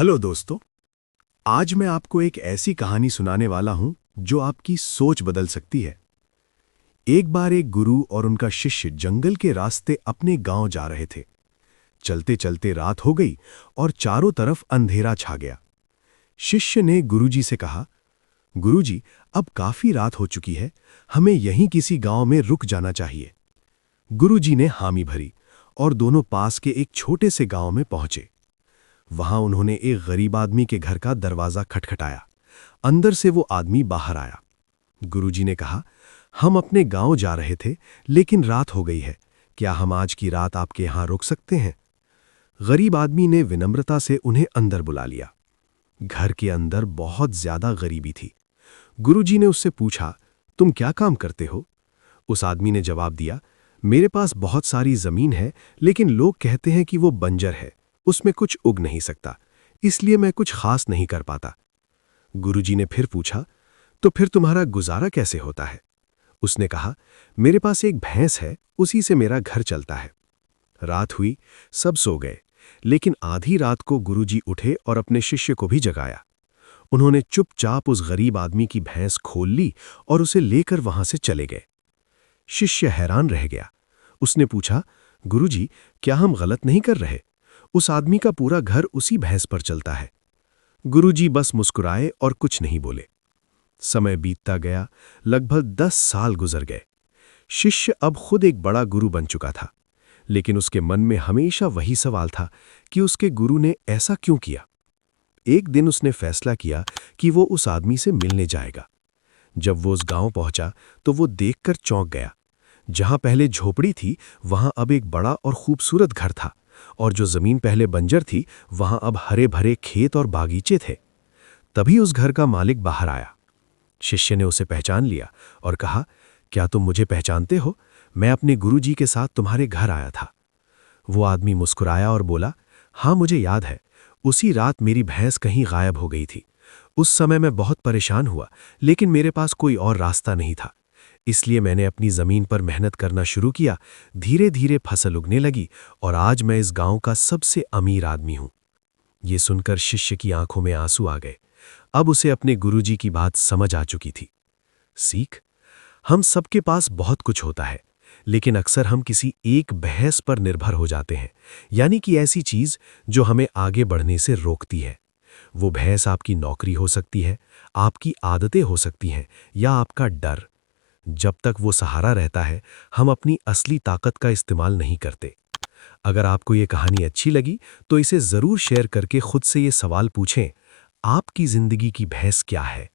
Hello दोस्तों। आज मैं आपको एक ऐसी कहानी सुनाने वाला हूं जो आपकी सोच बदल सकती है। एक बार एक गुरु और उनका शिष्य जंगल के रास्ते अपने गांव जा रहे थे। चलते चलते रात हो गई और चारों तरफ अंधेरा छा गया। शिष्य ने गुरुजी से कहा, गुरुजी, अब काफी रात हो चुकी है, हमें यहीं किसी गांव में रुक जाना चाहिए। गुरुजी ने हामी भरी और दोनों पास के एक छोटे से गांव में पहुंचे। वहां उन्होंने एक गरीब आदमी के घर का दरवाजा खटखटाया। अंदर से वो आदमी बाहर आया। गुरुजी ने कहा, हम अपने गांव जा रहे थे, लेकिन रात हो गई है। क्या हम आज की रात आपके यहां रुक सकते हैं? गरीब आदमी ने विनम्रता से उन्हें अंदर बुला लिया। घर के अंदर बहुत ज्यादा गरीबी थी। गुरुजी ने उससे पूछा, तुम क्या काम करते हो? उस आदमी ने जवाब दिया, मेरे पास बहुत सारी जमीन है, लेकिन लोग कहते हैं कि वो बंजर है, उसमें कुछ उग नहीं सकता, इसलिए मैं कुछ खास नहीं कर पाता। गुरुजी ने फिर पूछा, तो फिर तुम्हारा गुजारा कैसे होता है? उसने कहा, मेरे पास एक भैंस है, उसी से मेरा घर चलता है। रात हुई, सब सो गए, लेकिन आधी रात को गुरुजी उठे और अपने शिष्य को भी जगाया। उन्होंने चुपचाप उस गरीब आदमी की भैंस खोल ली और उसे लेकर वहां से चले गए। शिष्य हैरान रह गया। उसने पूछा, गुरुजी, क्या हम गलत नहीं कर रहे? उस आदमी का पूरा घर उसी भैंस पर चलता है। गुरुजी बस मुस्कुराए और कुछ नहीं बोले। समय बीतता गया, लगभग 10 साल गुजर गए। शिष्य अब खुद एक बड़ा गुरु बन चुका था, लेकिन उसके मन में हमेशा वही सवाल था कि उसके गुरु ने ऐसा क्यों किया। एक दिन उसने फैसला किया कि वो उस आदमी से मिलने जाएगा। जब वो उस गांव पहुंचा तो वो देखकर चौंक गया। जहां पहले झोपड़ी थी, वहां अब एक बड़ा और खूबसूरत घर था, और जो जमीन पहले बंजर थी, वहां अब हरे भरे खेत और बागीचे थे। तभी उस घर का मालिक बाहर आया। शिष्य ने उसे पहचान लिया और कहा, क्या तुम मुझे पहचानते हो? मैं अपने गुरुजी के साथ तुम्हारे घर आया था। वो आदमी मुस्कुराया और बोला, हाँ, मुझे याद है। उसी रात मेरी भैंस कहीं गायब हो गई थी। उस समय मैं बहुत परेशान हुआ, लेकिन मेरे पास कोई और रास्ता नहीं था। इसलिए मैंने अपनी जमीन पर मेहनत करना शुरू किया। धीरे धीरे फसल उगने लगी और आज मैं इस गांव का सबसे अमीर आदमी हूं। ये सुनकर शिष्य की आंखों में आंसू आ गए। अब उसे अपने गुरुजी की बात समझ आ चुकी थी। सीख, हम सबके पास बहुत कुछ होता है, लेकिन अक्सर हम किसी एक बहस पर निर्भर हो जाते हैं, यानी कि ऐसी चीज जो हमें आगे बढ़ने से रोकती है। वो भैंस आपकी नौकरी हो सकती है, आपकी आदतें हो सकती हैं, या आपका डर। जब तक वो सहारा रहता है, हम अपनी असली ताकत का इस्तेमाल नहीं करते। अगर आपको ये कहानी अच्छी लगी तो इसे जरूर शेयर करके खुद से ये सवाल पूछें, आपकी जिंदगी की भैंस क्या है?